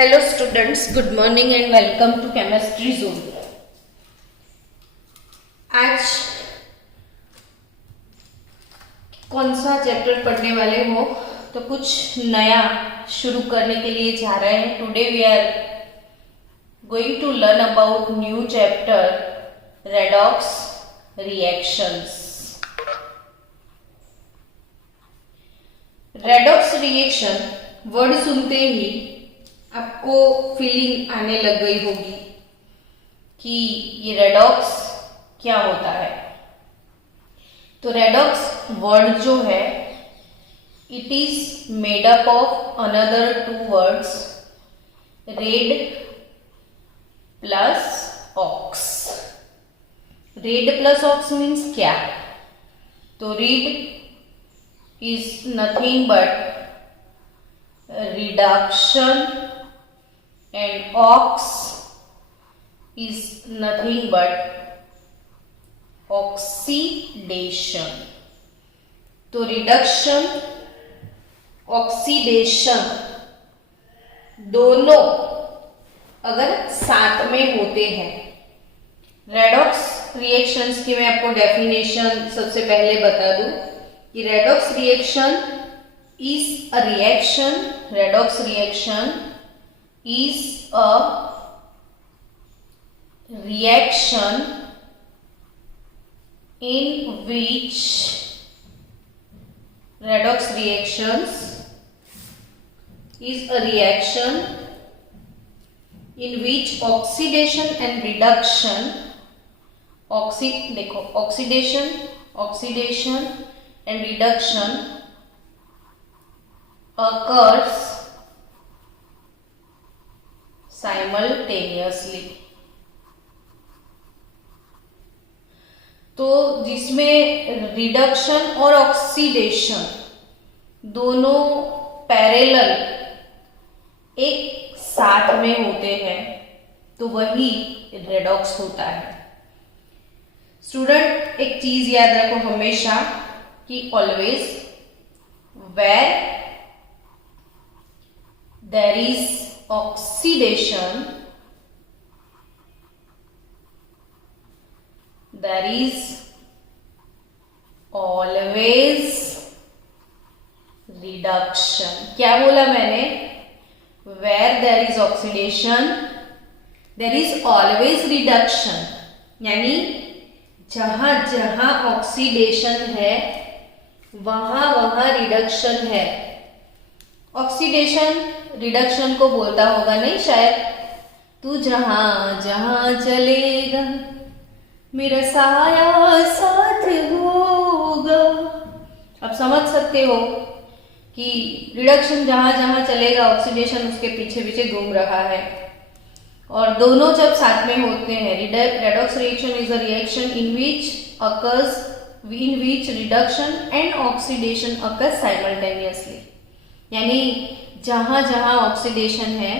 Hello students, good morning and welcome to chemistry zone. आज कौन सा चैप्टर पढ़ने वाले हो? तो कुछ नया शुरू करने के लिए जा रहे हैं। Today we are going to learn about new chapter redox reactions. Redox reaction word सुनते ही आपको फीलिंग आने लग गई होगी कि ये रेडॉक्स क्या होता है। तो रेडॉक्स वर्ड जो है, it is made up of another two words, red plus ox. Red plus ox means क्या? तो red is nothing but reduction and ox is nothing but oxidation। तो रिडक्शन ऑक्सीडेशन दोनों अगर साथ में होते हैं, रेडॉक्स रिएक्शंस की मैं आपको डेफिनेशन सबसे पहले बता दूं कि redox reaction is a reaction, redox reaction is a reaction in which redox reactions is a reaction in which oxidation and reduction, oxidation and reduction occurs simultaneously। तो जिसमें रिडक्शन और ऑक्सीडेशन दोनों पैरेलल एक साथ में होते हैं, तो वही रेडॉक्स होता है। स्टूडेंट, एक चीज याद रखो हमेशा कि always where there is oxidation, there is always reduction। क्या बोला मैंने? where there is oxidation there is always reduction, यानी जहां जहां ऑक्सीडेशन है वहां वहां रिडक्शन है। ऑक्सीडेशन रिडक्शन को बोलता होगा नहीं शायद, तू जहां जहां चलेगा मेरा साया साथ होगा। आप समझ सकते हो कि रिडक्शन जहां जहां चलेगा, ऑक्सीडेशन उसके पीछे पीछे घूम रहा है, और दोनों जब साथ में होते हैं, redox reaction is a reaction in which reduction and oxidation occurs simultaneously। यानी जहां जहां ऑक्सीडेशन है,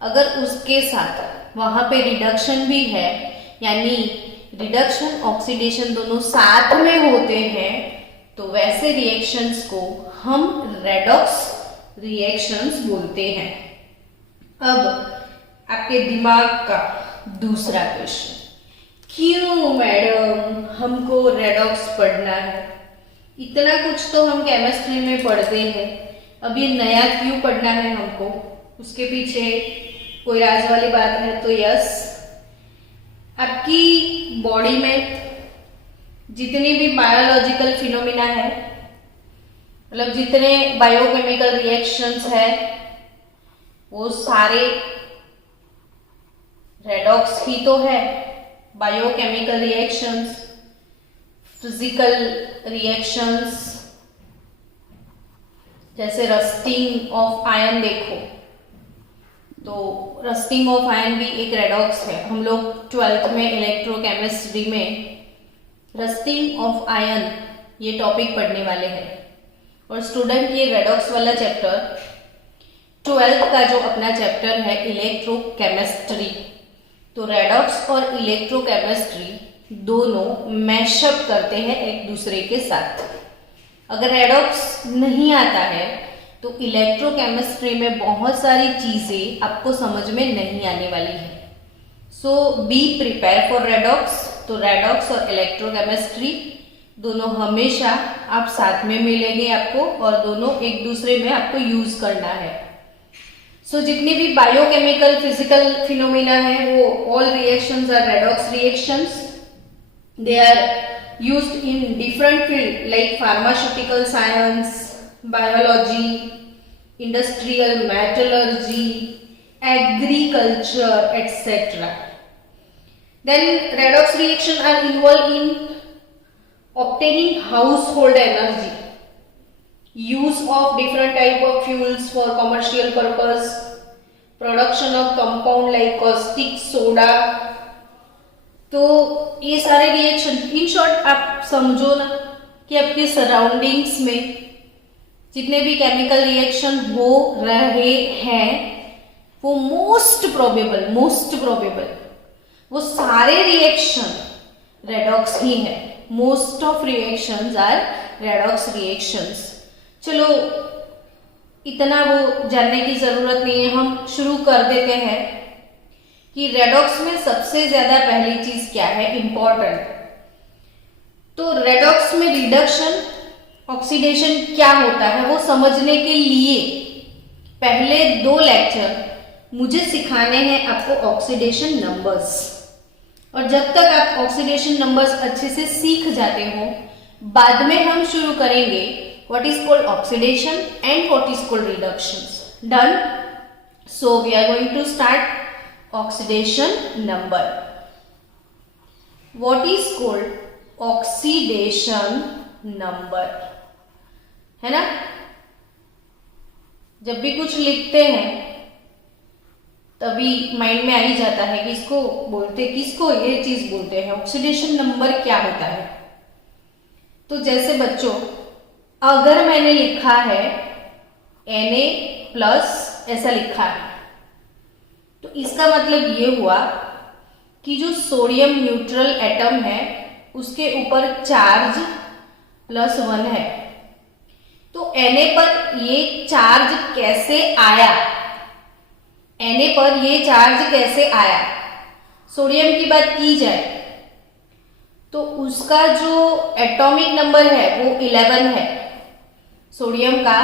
अगर उसके साथ वहां पे रिडक्शन भी है, यानी रिडक्शन ऑक्सीडेशन दोनों साथ में होते हैं, तो वैसे रिएक्शंस को हम रेडॉक्स रिएक्शंस बोलते हैं। अब आपके दिमाग का दूसरा क्वेश्चन, क्यों मैडम हमको रेडॉक्स पढ़ना है? इतना कुछ तो हम केमिस्ट्री में पढ़ते हैं, अब ये नया क्यों पढ़ना है हमको? उसके पीछे कोई राज वाली बात है तो यस, आपकी बॉडी में जितनी भी बायोलॉजिकल फिनोमिना है, मतलब जितने बायोकेमिकल रिएक्शंस है, वो सारे रेडॉक्स ही तो है। बायोकेमिकल रिएक्शंस, फिजिकल रिएक्शंस, जैसे रस्टिंग ऑफ आयन देखो, तो रस्टिंग ऑफ आयन भी एक रेडॉक्स है। हम लोग 12th में इलेक्ट्रोकेमिस्ट्री में रस्टिंग ऑफ आयन ये टॉपिक पढ़ने वाले हैं। और स्टूडेंट, ये रेडॉक्स वाला चैप्टर 12th का जो अपना चैप्टर है इलेक्ट्रोकेमिस्ट्री, तो रेडॉक्स और इलेक्ट्रोकेमिस्ट्री दोनों मैशअप करते हैं एक दूसरे के साथ। अगर रेडॉक्स नहीं आता है, तो इलेक्ट्रोकेमिस्ट्री में बहुत सारी चीजें आपको समझ में नहीं आने वाली है। सो बी प्रिपेयर फॉर रेडॉक्स। तो रेडॉक्स और इलेक्ट्रोकेमिस्ट्री दोनों हमेशा आप साथ में मिलेंगे आपको, और दोनों एक दूसरे में आपको यूज करना है। सो जितनी भी बायोकेमिकल फिजिकल फिनोमिना है वो all reactions are redox reactions. They are used in different field like pharmaceutical science, biology, industrial metallurgy, agriculture, etc. Then redox reaction are involved in obtaining household energy, use of different type of fuels for commercial purpose, production of compound like caustic soda. तो ये सारे reaction in short आप समझो ना कि आपके surroundings में जितने भी केमिकल रिएक्शन हो रहे हैं वो मोस्ट प्रोबेबल वो सारे रिएक्शन रेडॉक्स ही है। Most of reactions are redox reactions. चलो इतना वो जानने की जरूरत नहीं है, हम शुरू कर देते हैं कि रेडॉक्स में सबसे ज्यादा पहली चीज क्या है इंपॉर्टेंट। तो रेडॉक्स में रिडक्शन ऑक्सीडेशन क्या होता है वो समझने के लिए पहले 2 लेक्चर मुझे सिखाने हैं आपको ऑक्सीडेशन नंबर्स। और जब तक आप ऑक्सीडेशन नंबर्स अच्छे से सीख जाते हो, बाद में हम शुरू करेंगे what is called oxidation and what is called reductions. Done? So we are going to start oxidation number. What is called oxidation number, है ना? जब भी कुछ लिखते हैं तभी माइंड में आ ही जाता है कि इसको बोलते, किसको ये चीज बोलते हैं, ऑक्सीडेशन नंबर क्या होता है। तो जैसे बच्चों, अगर मैंने लिखा है Na+ ऐसा लिखा है, तो इसका मतलब ये हुआ कि जो सोडियम न्यूट्रल एटम है उसके ऊपर चार्ज +1 है। तो Na पर ये चार्ज कैसे आया? Na पर ये चार्ज कैसे आया? सोडियम की बात की जाए तो उसका जो एटॉमिक नंबर है वो 11 है। सोडियम का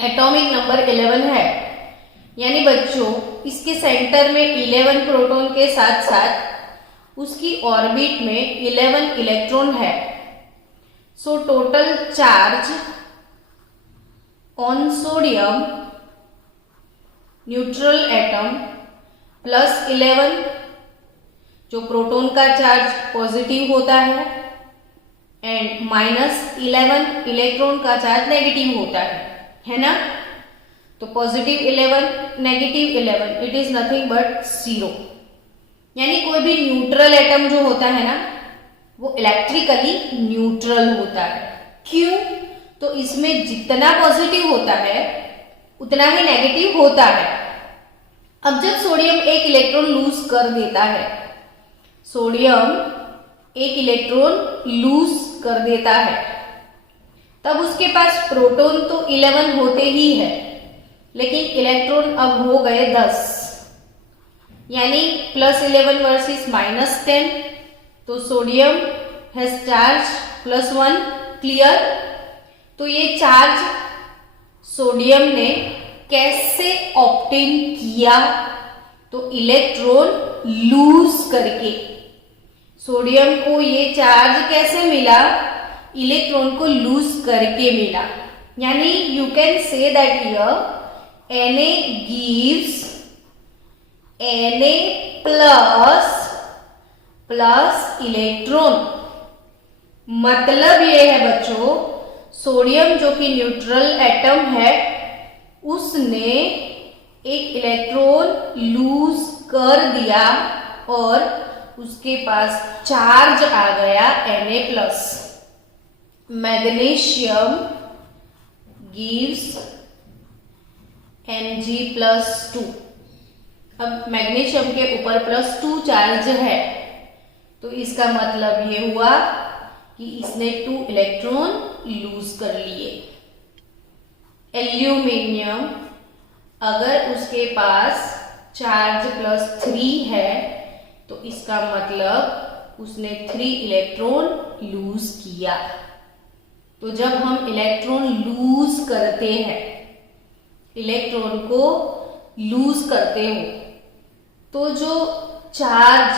एटॉमिक नंबर 11 है, यानी बच्चों इसके सेंटर में 11 प्रोटॉन के साथ साथ उसकी ऑर्बिट में 11 इलेक्ट्रॉन है। So total charge on sodium neutral atom +11, जो प्रोटॉन का चार्ज पॉजिटिव होता है, एंड -11 इलेक्ट्रॉन का चार्ज नेगेटिव होता है ना? तो positive 11 negative 11 it is nothing but 0। यानी कोई भी न्यूट्रल एटम जो होता है ना वो इलेक्ट्रिकली न्यूट्रल होता है। क्यों? तो इसमें जितना पॉजिटिव होता है उतना ही नेगेटिव होता है। अब जब सोडियम एक इलेक्ट्रॉन लूज कर देता है, सोडियम एक इलेक्ट्रॉन लूज कर देता है, तब उसके पास प्रोटॉन तो 11 होते ही है, लेकिन इलेक्ट्रॉन अब हो गए 10, यानी +11 वर्सेस -10। तो सोडियम हैज चार्ज +1। क्लियर? तो ये चार्ज सोडियम ने कैसे ऑब्टेन किया? तो इलेक्ट्रॉन लूज करके। सोडियम को ये चार्ज कैसे मिला? इलेक्ट्रॉन को लूज करके मिला। यानी you can say that here Na gives Na+ electron. मतलब ये है बच्चों, सोडियम जो कि न्यूट्रल एटम है उसने एक इलेक्ट्रॉन लूज कर दिया और उसके पास चार्ज आ गया Na+। Magnesium gives Mg+2। अब मैग्नीशियम के ऊपर +2 चार्ज है, तो इसका मतलब ये हुआ कि इसने 2 इलेक्ट्रॉन लूज कर लिए। एल्यूमिनियम अगर उसके पास चार्ज +3 है तो इसका मतलब उसने 3 इलेक्ट्रॉन लूज किया। तो जब हम इलेक्ट्रॉन लूज करते हैं, इलेक्ट्रॉन को लूज करते हो, तो जो चार्ज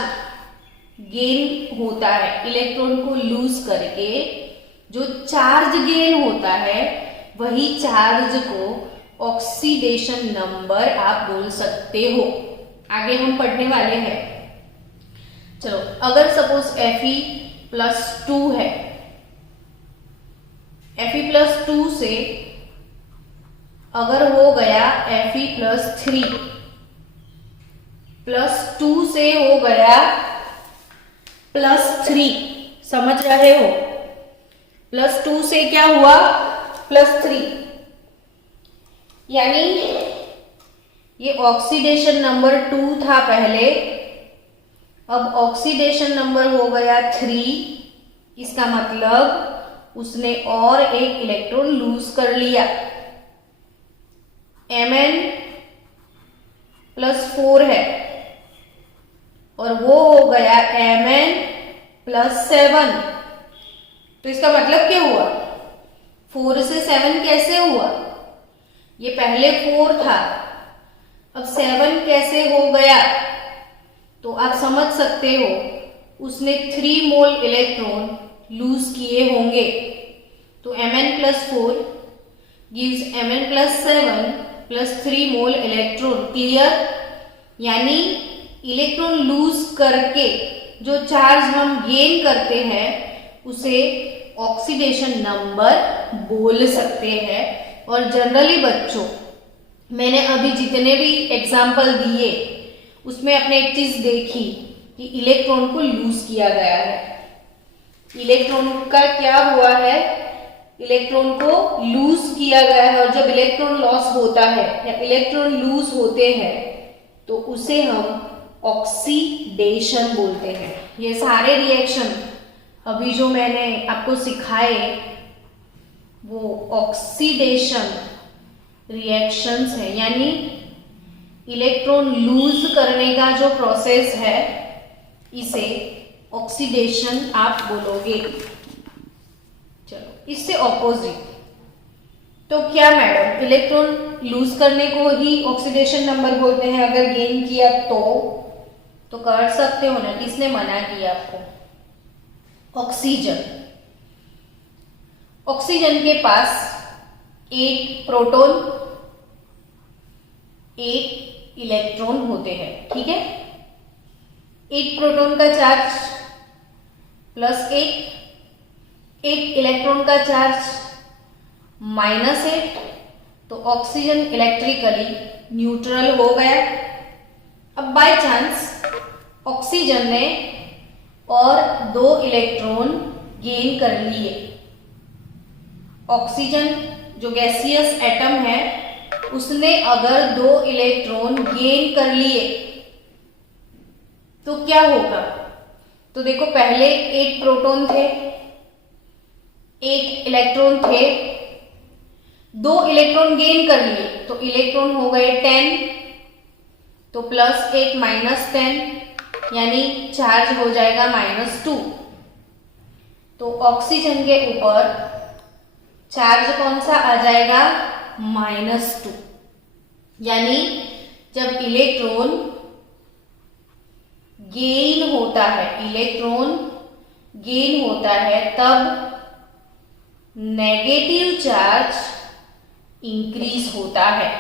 गेन होता है इलेक्ट्रॉन को लूज करके, जो चार्ज गेन होता है वही चार्ज को ऑक्सीडेशन नंबर आप बोल सकते हो। आगे हम पढ़ने वाले हैं। चलो, अगर सपोज Fe+2 है, Fe+2 से अगर हो गया Fe+3, +2 से हो गया +3, समझ रहे हो? +2 से क्या हुआ? +3, यानी ये ऑक्सीडेशन नंबर 2 था पहले, अब ऑक्सीडेशन नंबर हो गया 3। इसका मतलब उसने और एक इलेक्ट्रॉन लूज कर लिया। Mn+4 है और वो हो गया Mn+7। तो इसका मतलब क्या हुआ? 4 से 7 कैसे हुआ? ये पहले 4 था, अब 7 कैसे हो गया? तो आप समझ सकते हो उसने 3 मोल इलेक्ट्रॉन लूज किए होंगे। तो Mn+4 gives Mn+7 +3 मोल इलेक्ट्रॉन। क्लियर? यानी इलेक्ट्रॉन लूज करके जो चार्ज हम गेन करते हैं उसे ऑक्सीडेशन नंबर बोल सकते हैं। और जनरली बच्चों, मैंने अभी जितने भी एग्जाम्पल दिए उसमें आपने एक चीज देखी कि इलेक्ट्रॉन को लूज किया गया है। इलेक्ट्रॉन का क्या हुआ है? इलेक्ट्रॉन को लूज किया गया है। और जब इलेक्ट्रॉन लॉस होता है या इलेक्ट्रॉन लूज होते हैं तो उसे हम ऑक्सीडेशन बोलते हैं। ये सारे रिएक्शन अभी जो मैंने आपको सिखाए वो ऑक्सीडेशन रिएक्शंस है, यानी इलेक्ट्रॉन लूज करने का जो प्रोसेस है इसे ऑक्सीडेशन आप बोलोगे। चलो, इससे ऑपोजिट तो क्या मैडम, इलेक्ट्रॉन लूज करने को ही ऑक्सीडेशन नंबर बोलते हैं अगर गेन किया तो कर सकते हो ना? किसने मना किया आपको? ऑक्सीजन, ऑक्सीजन के पास 8 प्रोटॉन 8 इलेक्ट्रॉन होते हैं, ठीक है? 8 प्रोटॉन का चार्ज +8, 8 इलेक्ट्रॉन का चार्ज -8, तो ऑक्सीजन इलेक्ट्रिकली न्यूट्रल हो गया। अब बाय चांस ऑक्सीजन ने और 2 इलेक्ट्रॉन गेन कर लिए। ऑक्सीजन जो गैसियस एटम है उसने अगर 2 इलेक्ट्रॉन गेन कर लिए तो क्या होगा? तो देखो, पहले 8 प्रोटॉन थे, 8 इलेक्ट्रॉन थे, 2 इलेक्ट्रॉन गेन कर लिए तो इलेक्ट्रॉन हो गए 10, तो +8 -10 यानी चार्ज हो जाएगा -2। तो ऑक्सीजन के ऊपर चार्ज कौन सा आ जाएगा? -2। यानी जब इलेक्ट्रॉन गेन होता है, इलेक्ट्रॉन गेन होता है तब नेगेटिव चार्ज इंक्रीज होता है।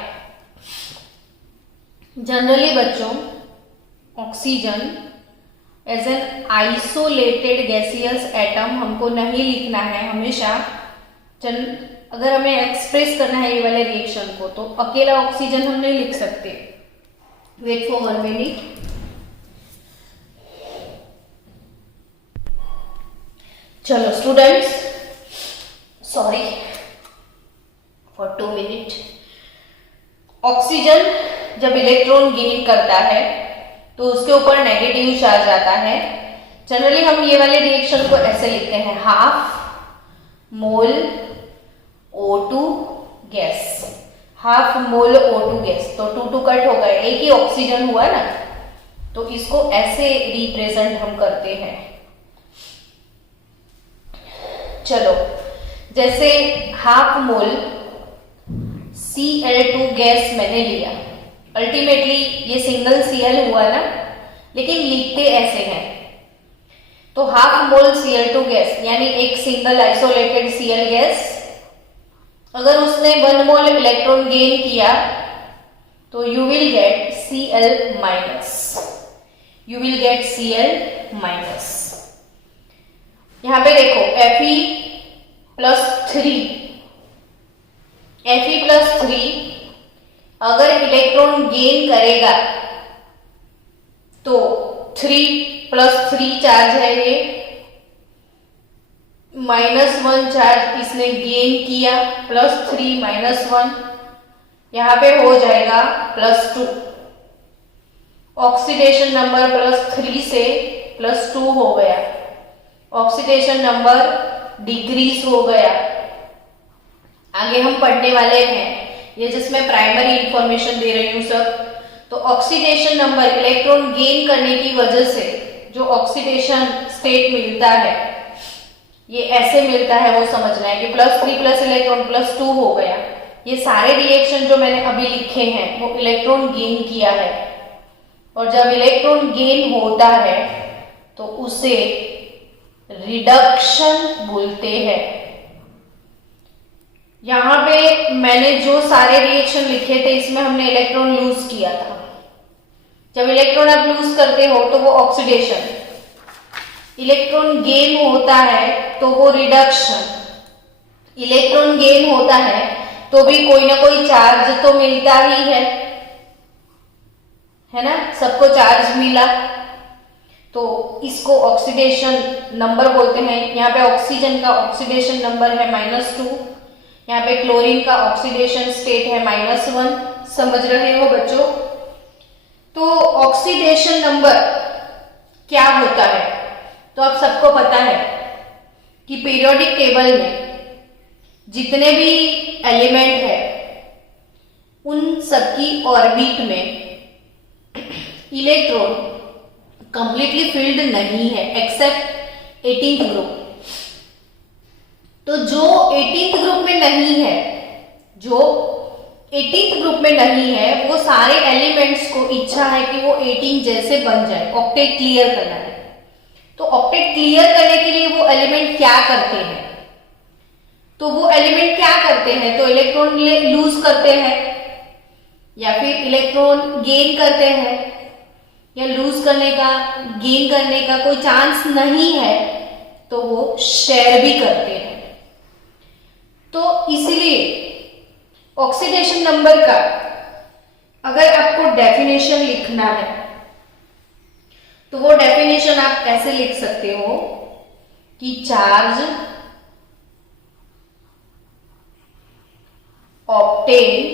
जनरली बच्चों, oxygen as an isolated gaseous atom हमको नहीं लिखना है हमेशा। अगर हमें एक्सप्रेस करना है ये वाले रिएक्शन को तो अकेला ऑक्सीजन हम नहीं लिख सकते। Wait for 1 minute. चलो students, sorry for 2 minute. Oxygen जब इलेक्ट्रॉन गेन करता है तो उसके ऊपर नेगेटिव चार्ज आता है। जनरली हम ये वाले रिएक्शन को ऐसे लिखते हैं, ½ मोल O2 gas, half mole O2 gas. तो 2 कट हो गए, एक ही ऑक्सीजन हुआ ना, तो इसको ऐसे रिप्रेजेंट हम करते हैं। चलो, जैसे हाफ मोल Cl2 गैस मैंने लिया, अल्टीमेटली ये सिंगल Cl हुआ ना, लेकिन लिखते ऐसे हैं। तो हाफ मोल Cl2 गैस यानी एक सिंगल आइसोलेटेड Cl गैस, अगर उसने 1 मोल इलेक्ट्रॉन गेन किया तो you will get Cl minus, you will get Cl minus. यहां पे देखो Fe+3, Fe+3 अगर इलेक्ट्रॉन गेन करेगा तो 3+3 चार्ज है ये, -1 चार्ज इसने गेन किया, +3 -1, यहां पे हो जाएगा +2। ऑक्सीडेशन नंबर +3 से +2 हो गया, ऑक्सीडेशन नंबर डिक्रीज हो गया। आगे हम पढ़ने वाले हैं, ये जिसमें प्राइमरी इंफॉर्मेशन दे रही हूं सब। तो ऑक्सीडेशन नंबर इलेक्ट्रॉन गेन करने की वजह से जो ऑक्सीडेशन स्टेट मिलता है, ये ऐसे मिलता है, वो समझना है कि +3 प्लस इलेक्ट्रॉन +2 हो गया। ये सारे रिएक्शन जो मैंने अभी लिखे हैं वो इलेक्ट्रॉन गेन किया है, और जब इलेक्ट्रॉन गेन होता है तो उसे रिडक्शन बोलते हैं। यहां पे मैंने जो सारे रिएक्शन लिखे थे इसमें हमने इलेक्ट्रॉन लूज किया था। जब इलेक्ट्रॉन आप लूज करते हो तो वो ऑक्सीडेशन, इलेक्ट्रॉन गेन होता है तो वो रिडक्शन। इलेक्ट्रॉन गेन होता है तो भी कोई ना कोई चार्ज तो मिलता ही है ना, सबको चार्ज मिला, तो इसको ऑक्सीडेशन नंबर बोलते हैं। यहाँ पे ऑक्सीजन का ऑक्सीडेशन नंबर है -2, यहाँ पे क्लोरीन का ऑक्सीडेशन स्टेट है -1। समझ रहे हो बच्चों? तो ऑक्सीडेशन नंबर क्या होता है, तो आप सबको पता है कि पीरियोडिक टेबल में जितने भी एलिमेंट है उन सबकी ऑर्बिट में इलेक्ट्रॉन कंप्लीटली फिल्ड नहीं है एक्सेप्ट 18th ग्रुप। तो जो 18th ग्रुप में नहीं है, जो 18th ग्रुप में नहीं है, वो सारे एलिमेंट्स को इच्छा है कि वो 18 जैसे बन जाए, ऑक्टेट क्लियर करना है। तो ऑक्टेट क्लियर करने के लिए वो एलिमेंट क्या करते हैं, तो वो एलिमेंट क्या करते हैं, तो इलेक्ट्रॉन लूज करते हैं या फिर इलेक्ट्रॉन गेन करते हैं, या लूज करने का गेन करने का कोई चांस नहीं है तो वो शेयर भी करते हैं। तो इसलिए ऑक्सीडेशन नंबर का अगर आपको डेफिनेशन लिखना है तो वो डेफिनेशन आप ऐसे लिख सकते हो कि charge obtained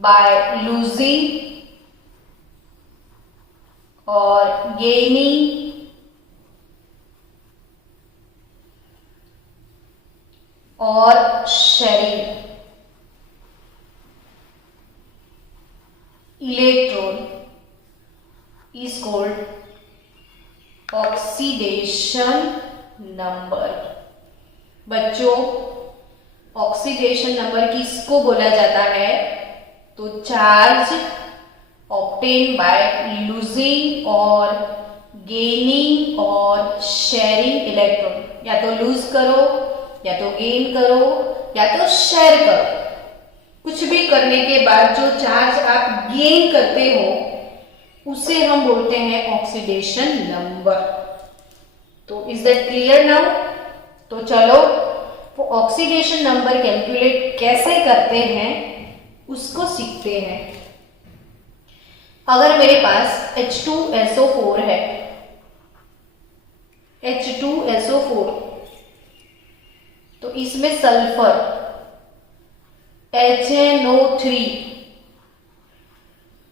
by losing or gaining or sharing electron is called oxidation number। बच्चों, ऑक्सीडेशन नंबर किसको बोला जाता है, तो चार्ज ऑब्टेन बाय लूजिंग और गेनिंग और शेयरिंग इलेक्ट्रॉन। या तो लूज करो, या तो गेन करो, या तो शेयर करो, कुछ भी करने के बाद जो चार्ज आप गेन करते हो उसे हम बोलते हैं ऑक्सीडेशन नंबर। तो इज दैट क्लियर नाउ? तो चलो वो ऑक्सीडेशन नंबर कैलकुलेट कैसे करते हैं उसको सीखते हैं। अगर मेरे पास H2SO4 है, H2SO4, तो इसमें सल्फर HNO3,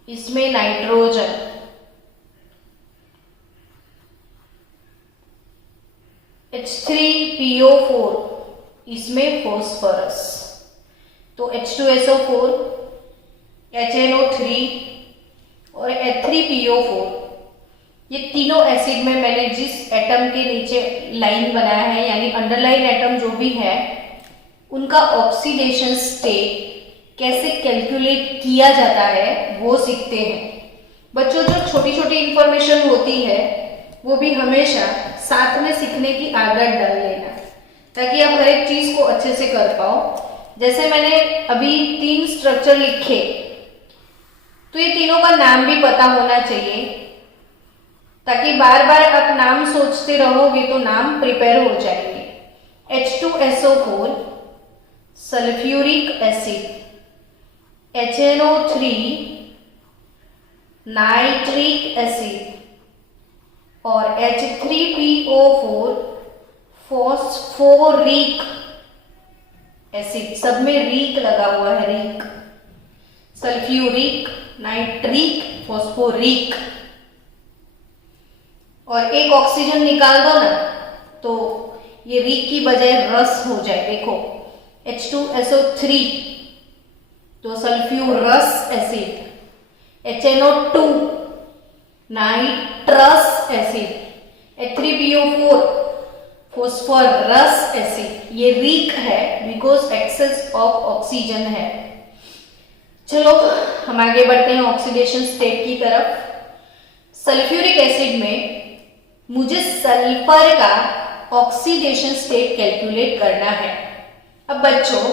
इसमें नाइट्रोजन, H3PO4, इसमें फॉस्फोरस, तो H2SO4, HNO3 और H3PO4, ये तीनों एसिड में मैंने जिस एटम के नीचे लाइन बनाया है, यानी अंडरलाइन एटम जो भी है, उनका ऑक्सीडेशन स्टेट कैसे कैलकुलेट किया जाता है वो सीखते हैं। बच्चों, जो छोटी छोटी इंफॉर्मेशन होती है वो भी हमेशा साथ में सीखने की आदत डाल लेना, ताकि आप हर एक चीज को अच्छे से कर पाओ। जैसे मैंने अभी 3 स्ट्रक्चर लिखे, तो ये तीनों का नाम भी पता होना चाहिए, ताकि बार बार आप नाम सोचते रहोगे तो नाम प्रिपेयर हो जाएंगे। H2SO4 sulphuric acid, HNO3 nitric acid और H3PO4 फॉस्फोरिक एसिड। सब में रीक लगा हुआ है, रीक, सल्फ्यूरिक, नाइट्रिक, फॉस्फोरिक। और एक ऑक्सीजन निकाल दो ना तो ये रीक की बजाय रस हो जाए। देखो H2SO3 तो sulphurous acid, HNO2 nitrous acid, H3PO4 phosphorous acid. ये रीक है बिकॉज एक्सेस ऑफ ऑक्सीजन है। चलो हम आगे बढ़ते हैं ऑक्सीडेशन स्टेट की तरफ। सल्फ्यूरिक एसिड में मुझे सल्फर का ऑक्सीडेशन स्टेट कैलकुलेट करना है। अब बच्चों,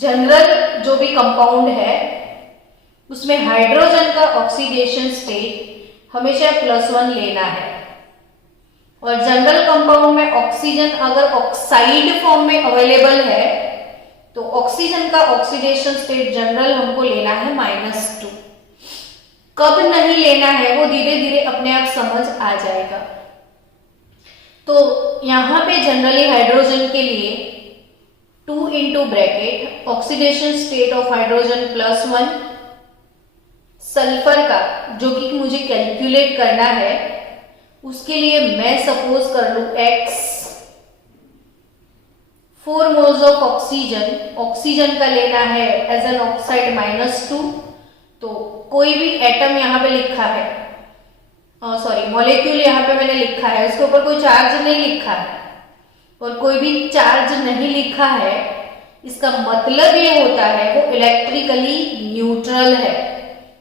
जनरल जो भी कंपाउंड है उसमें हाइड्रोजन का ऑक्सीडेशन स्टेट हमेशा +1 लेना है, और जनरल कंपाउंड में ऑक्सीजन अगर ऑक्साइड फॉर्म में अवेलेबल है तो ऑक्सीजन का ऑक्सीडेशन स्टेट जनरल हमको लेना है -2। कब नहीं लेना है वो धीरे धीरे अपने आप समझ आ जाएगा। तो यहां पे जनरली हाइड्रोजन के लिए 2 into bracket oxidation state of hydrogen +1, sulphur का जो कि मुझे कैलकुलेट करना है उसके लिए मैं सपोज कर लू X, 4 moles of oxygen, oxygen का लेना है एज एन ऑक्साइड -2। तो कोई भी एटम यहां पे लिखा है, सॉरी मॉलिक्यूल यहां पे मैंने लिखा है, उसके ऊपर कोई चार्ज नहीं लिखा है और कोई भी चार्ज नहीं लिखा है, इसका मतलब ये होता है वो इलेक्ट्रिकली न्यूट्रल है।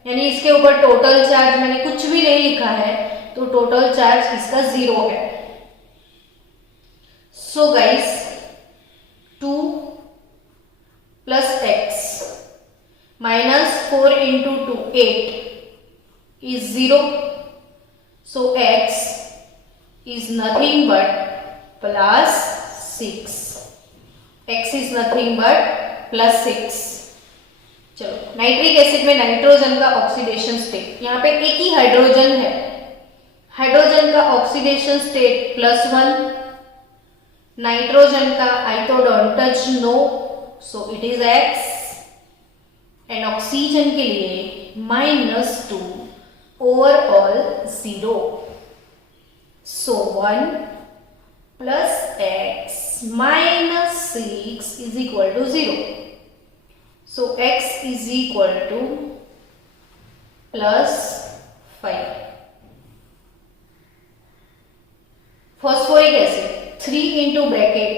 यानी इसके ऊपर टोटल चार्ज मैंने कुछ भी नहीं लिखा है तो टोटल चार्ज इसका 0 है। So guys 2 + X -4 into 2 8 is 0. So X is nothing but +6. X is nothing but +6. चलो, नाइट्रिक एसिड में नाइट्रोजन का ऑक्सीडेशन स्टेट, यहाँ पे एक ही हाइड्रोजन है, हाइड्रोजन का ऑक्सीडेशन स्टेट +1, नाइट्रोजन का आई तो don't touch know, so it is X, and oxygen के लिए -2, overall 0. So 1 + X -6 is equal to 0. So X is equal to +5. Phosphoric acid 3 into bracket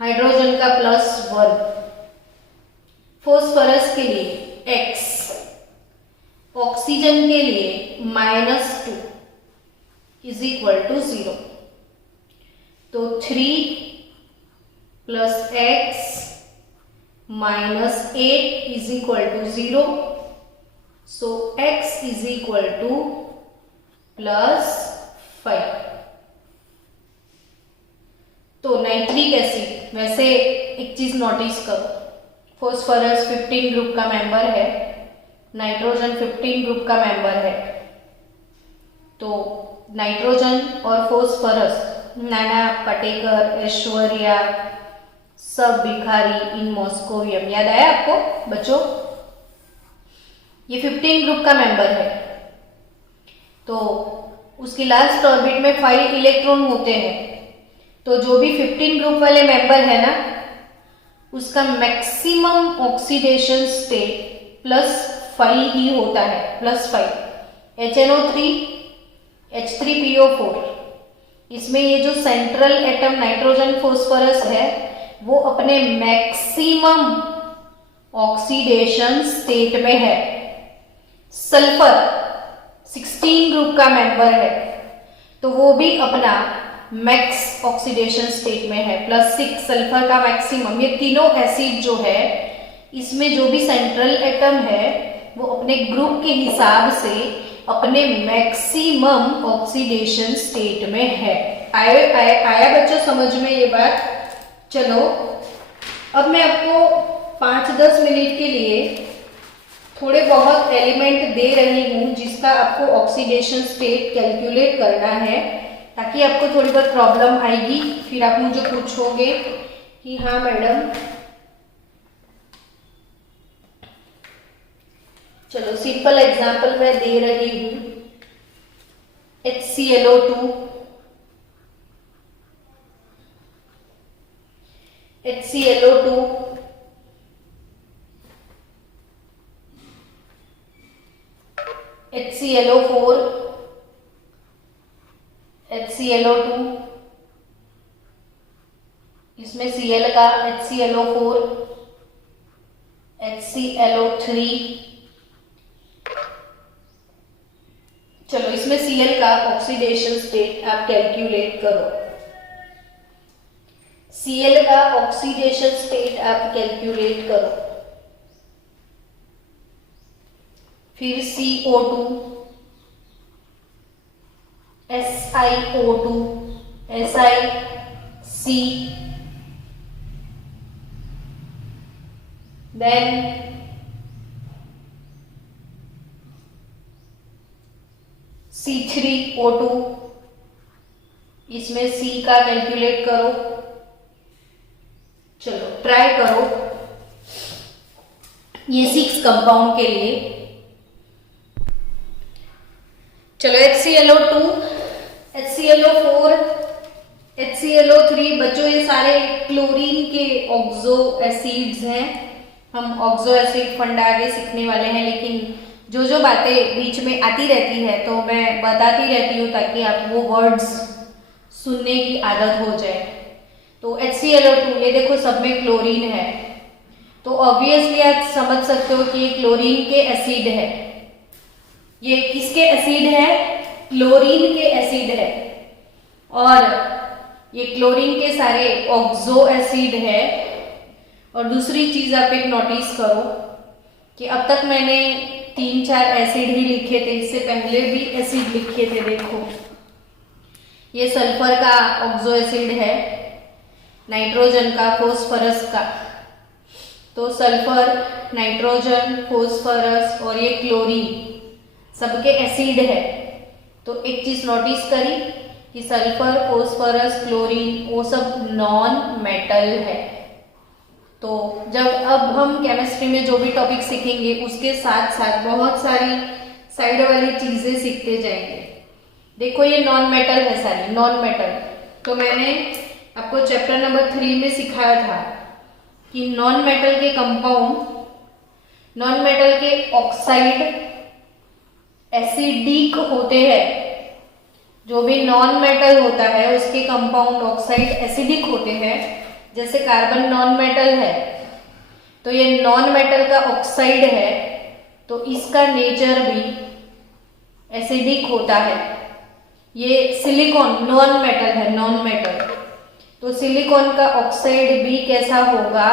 hydrogen का +1, phosphorus के लिए X, oxygen के लिए -2 is equal to 0. तो 3 + X -8 is equal to 0. So X is equal to +5. तो nitric acid, वैसे एक चीज नोटिस करो, फॉस्फोरस 15 ग्रुप का मेंबर है, नाइट्रोजन 15 ग्रुप का मेंबर है। तो नाइट्रोजन और फॉस्फोरस, नाना पाटेकर, ऐश्वर्या, सब भिखारी इन मॉस्कोवियम, याद आया आपको बच्चों? ये 15 ग्रुप का मेंबर है। तो उसकी लास्ट ऑर्बिट में 5 इलेक्ट्रॉन होते हैं। तो जो भी 15 ग्रुप वाले मेंबर है ना, उसका मैक्सिमम ऑक्सीडेशन स्टेट +5 ही होता है, +5। HNO3 H3PO4, इसमें ये जो सेंट्रल एटम नाइट्रोजन फॉस्फोरस है वो अपने मैक्सिमम ऑक्सीडेशन स्टेट में है। सल्फर 16 ग्रुप का मेंबर है, तो वो भी अपना मैक्स ऑक्सीडेशन स्टेट में है, +6 सल्फर का मैक्सिमम। ये तीनों एसिड जो है, इसमें जो भी सेंट्रल एटम है वो अपने ग्रुप के हिसाब से अपने मैक्सिमम ऑक्सीडेशन स्टेट में है। आया बच्चों समझ में ये बात? चलो अब मैं आपको 5-10 मिनट के लिए थोड़े बहुत एलिमेंट दे रही हूँ जिसका आपको ऑक्सीडेशन स्टेट कैलकुलेट करना है, ताकि आपको थोड़ी बहुत प्रॉब्लम आएगी, फिर आप मुझे पूछोगे कि हाँ मैडम। चलो सिंपल एग्जांपल मैं दे रही हूँ। HClO2, HClO2, HClO4, HClO2, इसमें Cl का HClO4, HClO3। चलो इसमें Cl का ऑक्सीडेशन स्टेट आप कैलकुलेट करो। Cl का ऑक्सीडेशन स्टेट आप कैलकुलेट करो। फिर CO2, SiO2, SiC, then C3O2, इसमें C का कैलकुलेट करो। चलो ट्राई करो ये 6 कंपाउंड के लिए। चलो HClO2, HClO4, HClO3, बच्चों ये सारे क्लोरीन के ऑक्सो एसिड्स हैं। हम ऑक्सो एसिड फंडा आगे सीखने वाले हैं, लेकिन जो बातें बीच में आती रहती है तो मैं बताती रहती हूँ ताकि आप वो वर्ड्स सुनने की आदत हो जाए। तो HClO2, ये देखो सब में क्लोरीन है, तो ऑब्वियसली आप समझ सकते हो कि ये क्लोरीन के एसिड है। ये किसके एसिड है? क्लोरीन के एसिड है। और ये क्लोरीन के सारे ऑक्सो एसिड है। और दूसरी चीज आप एक नोटिस करो कि अब तक मैंने 3-4 एसिड ही लिखे थे, इससे पहले भी एसिड लिखे थे। देखो ये सल्फर का ऑक्सो एसिड है, नाइट्रोजन का, फॉस्फोरस का। तो सल्फर, नाइट्रोजन, फॉस्फोरस और ये क्लोरीन सबके एसिड है। तो एक चीज नोटिस करी कि सल्फर, फॉस्फोरस, क्लोरीन वो सब नॉन मेटल है। तो जब अब हम केमिस्ट्री में जो भी टॉपिक सीखेंगे उसके साथ साथ बहुत सारी साइड वाली चीजें सीखते जाएंगे। देखो ये नॉन मेटल है, सारी नॉन मेटल। तो मैंने आपको चैप्टर नंबर 3 में सिखाया था कि नॉन मेटल के कंपाउंड, नॉन मेटल के ऑक्साइड एसिडिक होते हैं। जो भी नॉन मेटल होता है उसके कंपाउंड ऑक्साइड एसिडिक होते हैं। जैसे कार्बन नॉन मेटल है, तो ये नॉन मेटल का ऑक्साइड है, तो इसका नेचर भी एसिडिक होता है। ये सिलिकॉन नॉन मेटल है, नॉन मेटल, तो सिलिकॉन का ऑक्साइड भी कैसा होगा?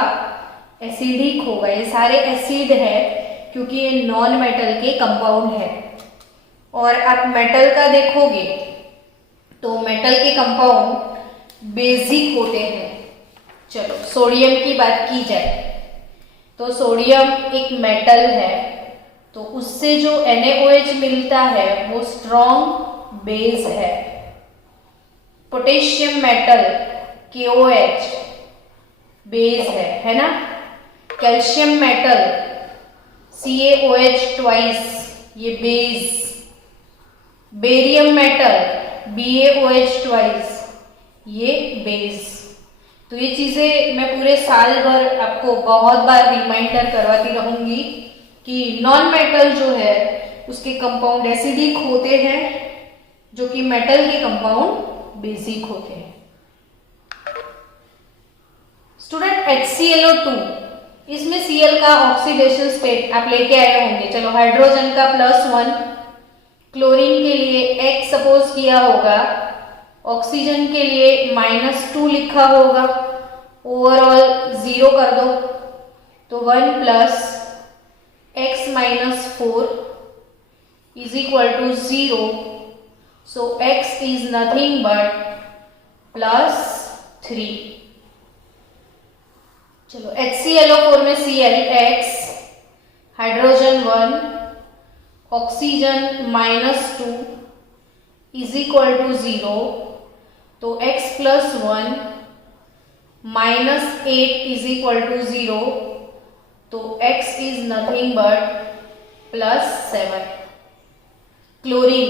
एसिडिक होगा। ये सारे एसिड है क्योंकि ये नॉन मेटल के कंपाउंड है। और आप मेटल का देखोगे तो मेटल के कंपाउंड बेसिक होते हैं। चलो सोडियम की बात की जाए तो सोडियम एक मेटल है, तो उससे जो NaOH मिलता है वो स्ट्रॉन्ग बेस है। पोटेशियम मेटल KOH बेस है ना। कैल्शियम मेटल CaOH ट्वाइस, ये base. Barium metal BaOH twice, ये बेस। तो ये चीजें मैं पूरे साल भर आपको बहुत बार रिमाइंडर करवाती रहूंगी कि नॉन मेटल जो है उसके कंपाउंड एसिडिक होते हैं, जो कि मेटल के कंपाउंड बेसिक होते हैं। स्टूडेंट HClO2, इसमें Cl का ऑक्सीडेशन स्टेट आप लेके आए होंगे। चलो हाइड्रोजन का +1, क्लोरीन के लिए X सपोज किया होगा, ऑक्सीजन के लिए -2 लिखा होगा, ओवरऑल 0 कर दो तो 1 + x - 4 = 0। So x is nothing but +3। चलो HClO4 में Cl x, हाइड्रोजन 1, ऑक्सीजन -2 = 0। तो x + 1 -8 = 0। तो x is nothing but +7। Chlorine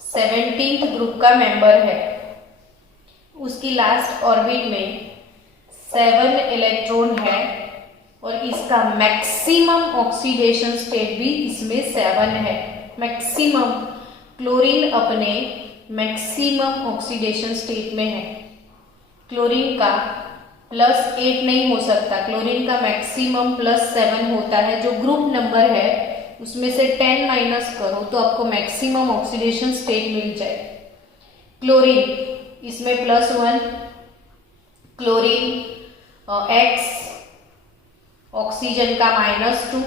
17th group का मेंबर है, उसकी लास्ट ऑर्बिट में 7 इलेक्ट्रॉन है और इसका मैक्सिमम ऑक्सीडेशन स्टेट भी इसमें 7 है। मैक्सिमम, क्लोरीन अपने मैक्सिमम ऑक्सीडेशन स्टेट में है। क्लोरीन का +8 नहीं हो सकता, क्लोरीन का मैक्सिमम +7 होता है। जो ग्रुप नंबर है उसमें से 10 माइनस करो तो आपको मैक्सिमम ऑक्सीडेशन स्टेट मिल जाए। क्लोरीन इसमें +1, क्लोरीन X, ऑक्सीजन का -2,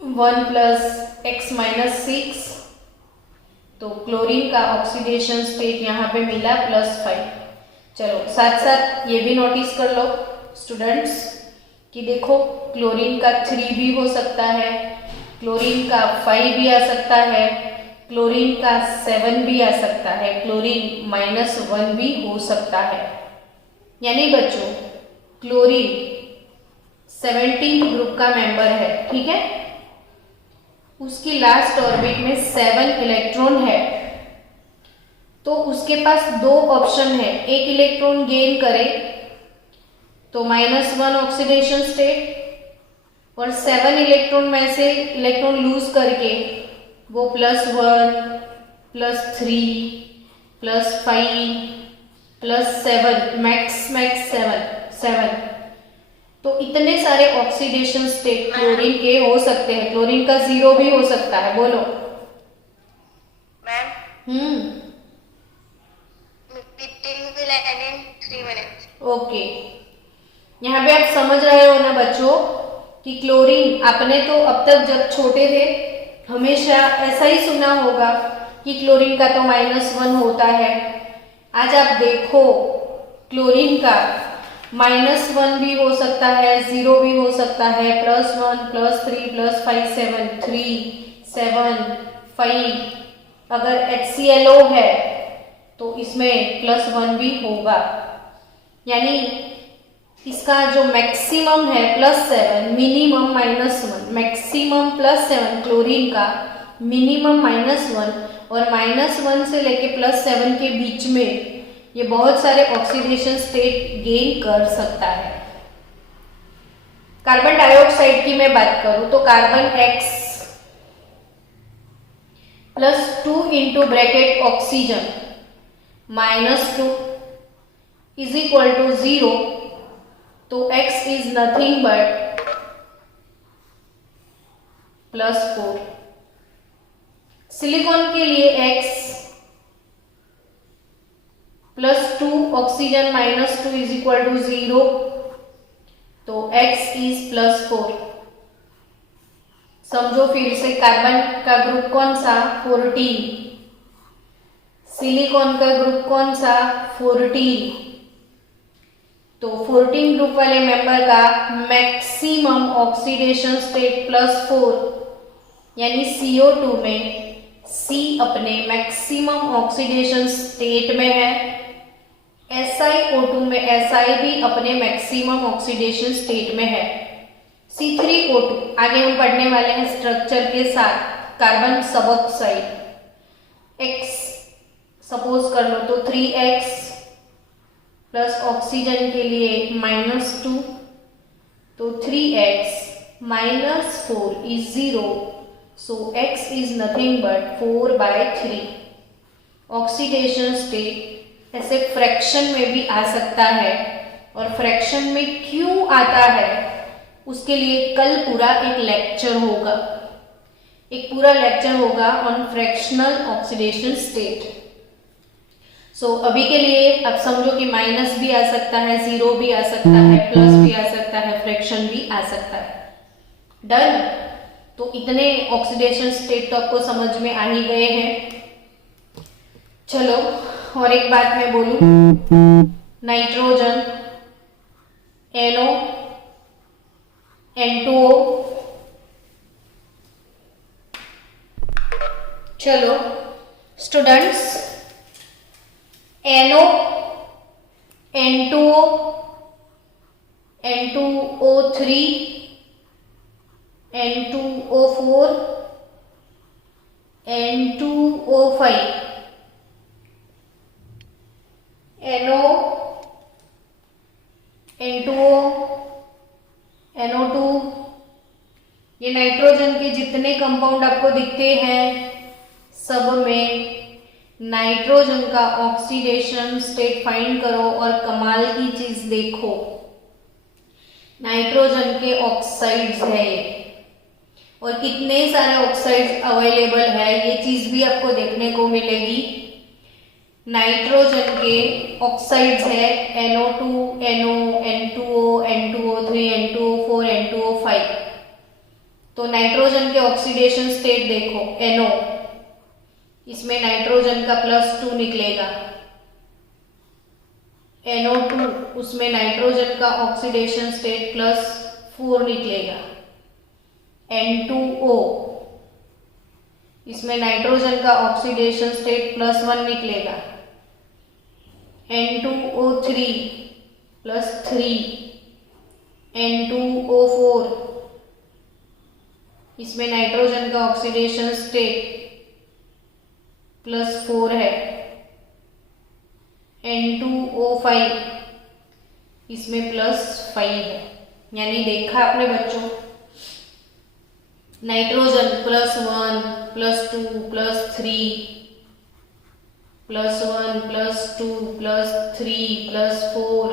1 + x - 6। तो क्लोरीन का ऑक्सीडेशन स्टेट यहाँ पे मिला +5। चलो साथ साथ ये भी नोटिस कर लो स्टूडेंट्स कि देखो क्लोरीन का 3 भी हो सकता है, क्लोरीन का 5 भी आ सकता है, क्लोरीन का 7 भी आ सकता है, क्लोरीन -1 भी हो सकता है। यानी बच्चों क्लोरीन 17th ग्रुप का मेंबर है, ठीक है। उसकी लास्ट ऑर्बिट में 7 इलेक्ट्रॉन है, तो उसके पास 2 ऑप्शन है। एक इलेक्ट्रॉन गेन करे तो -1 ऑक्सीडेशन स्टेट, और 7 इलेक्ट्रॉन में से इलेक्ट्रॉन लूज करके वो +1, +3, +5, +7, मैक्स 7। तो इतने सारे ऑक्सीडेशन स्टेट क्लोरीन के हो सकते हैं। क्लोरीन का 0 भी हो सकता है। बोलो मैम। ओके, यहाँ पे आप समझ रहे हो ना बच्चों कि क्लोरीन, आपने तो अब तक जब छोटे थे हमेशा ऐसा ही सुना होगा कि क्लोरीन का तो -1 होता है। आज आप देखो क्लोरीन का -1 भी हो सकता है, 0 भी हो सकता है, +1, +3, +5, 7, 3, 7, 5। अगर HClO है तो इसमें +1 भी होगा। यानी इसका जो मैक्सिमम है +7, मिनिमम -1, मैक्सिमम +7 क्लोरीन का, मिनिमम -1, और -1 से लेके +7 के बीच में ये बहुत सारे ऑक्सीडेशन स्टेट गेन कर सकता है। कार्बन डाइऑक्साइड की मैं बात करूं तो carbon X +2 into bracket oxygen -2 = 0। तो x is nothing but +4। Silicon के लिए x +2 ऑक्सीजन -2 = 0। तो x इज +4। समझो फिर से, कार्बन का ग्रुप कौन सा? 14। सिलिकॉन का ग्रुप कौन सा? 14। तो 14 ग्रुप वाले मेंबर का मैक्सिमम ऑक्सीडेशन स्टेट +4, यानी CO2 में C अपने मैक्सिमम ऑक्सीडेशन स्टेट में है, SiO2 में Si भी अपने मैक्सिमम ऑक्सीडेशन स्टेट में है। C3O2 आगे हम पढ़ने वाले हैं स्ट्रक्चर के साथ। कार्बन सबऑक्साइड X सपोज कर लो तो 3x प्लस ऑक्सीजन के लिए -2, तो 3x -4 is 0, so x is nothing but 4/3। Oxidation state ऐसे फ्रैक्शन में भी आ सकता है, और फ्रैक्शन में क्यों आता है उसके लिए कल पूरा एक लेक्चर होगा, एक पूरा लेक्चर होगा ऑन फ्रैक्शनल ऑक्सीडेशन स्टेट। सो अभी के लिए अब समझो कि माइनस भी आ सकता है, 0 भी आ सकता है, प्लस भी आ सकता है, फ्रैक्शन भी आ सकता है। डन। तो इतने ऑक्सीडेशन स्टेट तो आपको समझ में आ ही गए हैं। चलो और एक बात मैं बोलूं, नाइट्रोजन NO N2O, चलो students, NO N2O N2O3 N2O4 N2O5 NO N2O NO2, ये नाइट्रोजन के जितने कंपाउंड आपको दिखते हैं सब में नाइट्रोजन का ऑक्सीडेशन स्टेट फाइंड करो, और कमाल की चीज देखो, नाइट्रोजन के ऑक्साइड्स है ये, और कितने सारे ऑक्साइड्स अवेलेबल है ये चीज भी आपको देखने को मिलेगी। नाइट्रोजन के ऑक्साइड्स है NO2 NO N2O N2O3 N2O4 N2O5। तो नाइट्रोजन के ऑक्सीडेशन स्टेट देखो, NO, इसमें नाइट्रोजन का +2 निकलेगा, NO2 उसमें नाइट्रोजन का ऑक्सीडेशन स्टेट +4 निकलेगा, N2O इसमें नाइट्रोजन का ऑक्सीडेशन स्टेट +1 निकलेगा, N2O3 +3, N2O4 इसमें नाइट्रोजन का ऑक्सीडेशन स्टेट +4 है, N2O5 इसमें +5 है। यानी देखा आपने बच्चों, नाइट्रोजन +1 +2 +3 +1 +2 +3 +4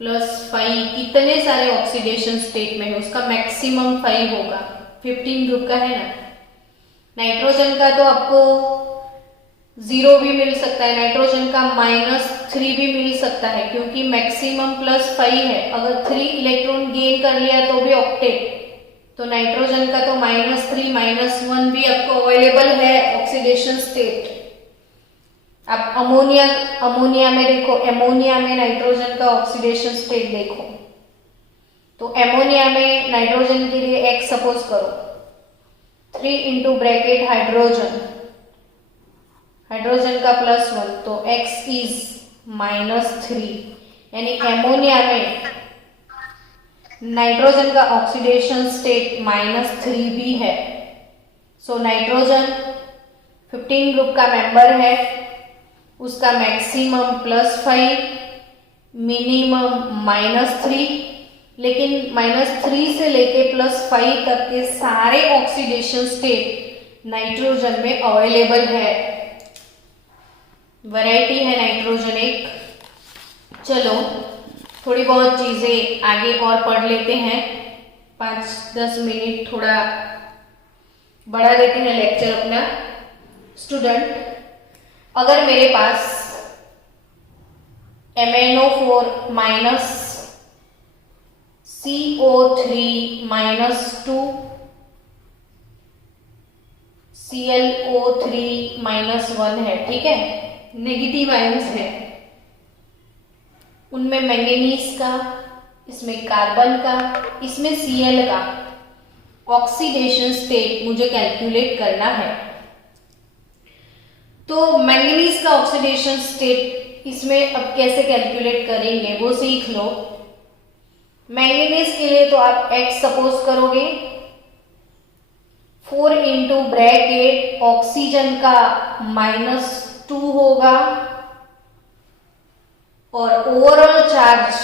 +5, कितने सारे ऑक्सीडेशन स्टेट में है, उसका मैक्सिमम 5 होगा। 15 ग्रुप का है ना। नाइट्रोजन का तो आपको 0 भी मिल सकता है, नाइट्रोजन का -3 भी मिल सकता है, क्योंकि मैक्सिमम +5 है। अगर 3 इलेक्ट्रॉन गेन कर लिया तो भी ऑक्टेट, तो नाइट्रोजन का तो -3 -1 भी आपको अवेलेबल है ऑक्सीडेशन स्टेट। आप अमोनिया में देखो, एमोनिया में नाइट्रोजन का ऑक्सीडेशन स्टेट देखो, तो एमोनिया में नाइट्रोजन के लिए X सपोज करो, 3 इंटू ब्रैकेट हाइड्रोजन, हाइड्रोजन का +1, तो X इज -3, यानी एमोनिया में नाइट्रोजन का ऑक्सीडेशन स्टेट -3 भी है। सो नाइट्रोजन 15 ग्रुप का मेंबर है, उसका मैक्सिमम +5, मिनिमम -3, लेकिन -3 से लेके +5 तक के सारे ऑक्सीडेशन स्टेट नाइट्रोजन में अवेलेबल है। वैरायटी है नाइट्रोजन एक। चलो थोड़ी बहुत चीजें आगे और पढ़ लेते हैं, 5-10 मिनट थोड़ा बढ़ा देते हैं लेक्चर अपना। स्टूडेंट, अगर मेरे पास MnO4 CO3 -2 ClO3 -1 है, ठीक है, नेगेटिव आयंस है, उनमें मैंगनीज का, इसमें कार्बन का, इसमें Cl का ऑक्सीडेशन स्टेट मुझे कैलकुलेट करना है। तो मैंगनीज का ऑक्सीडेशन स्टेट इसमें अब कैसे कैलकुलेट करेंगे वो सीख लो। मैंगनीज के लिए तो आप X सपोज करोगे, 4 इंटू ब्रैकेट ऑक्सीजन का 2 होगा और ओवरऑल चार्ज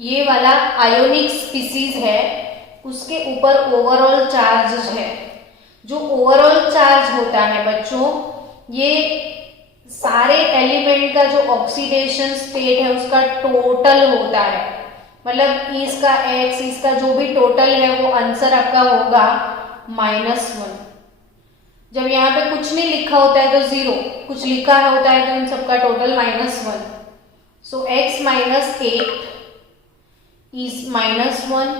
ये वाला आयोनिक स्पीसीज है उसके ऊपर ओवरऑल चार्ज है। जो ओवरऑल चार्ज होता है बच्चों, ये सारे एलिमेंट का जो ऑक्सीडेशन स्टेट है उसका टोटल होता है। मतलब इसका x, इसका जो भी टोटल है वो आंसर आपका होगा -1। जब यहाँ पे कुछ नहीं लिखा होता है तो 0, कुछ लिखा होता है तो इन सबका total -1। So x - 8 is -1,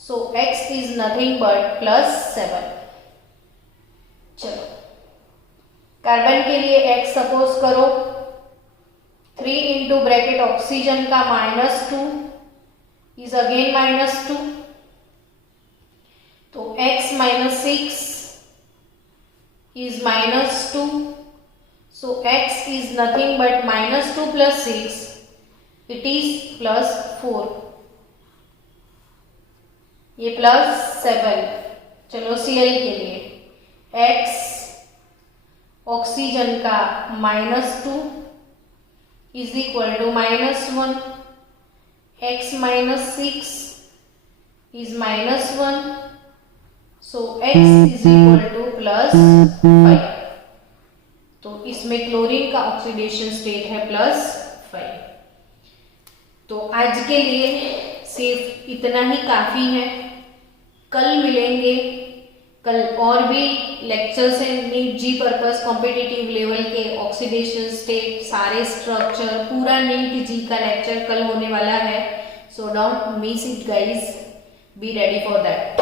so x is nothing but +7। चलो कार्बन के लिए x सपोज करो 3 इंटू ब्रैकेट ऑक्सीजन का -2 is again -2, तो x - 6 is -2, so x is nothing but -2 plus 6, it is +4, ये +7। चलो Cl के लिए x ऑक्सीजन का -2 is equal to -1, x - 6 is -1, so x is equal to +5। तो इसमें क्लोरीन का ऑक्सीडेशन स्टेट है +5। तो आज के लिए सिर्फ इतना ही काफी है। कल मिलेंगे, कल और भी लेक्चर्स हैं नीट जी पर्पस कॉम्पिटिटिव लेवल के, ऑक्सीडेशन स्टेट, सारे स्ट्रक्चर, पूरा नीट जी का लेक्चर कल होने वाला है। So don't miss it guys, be ready for that.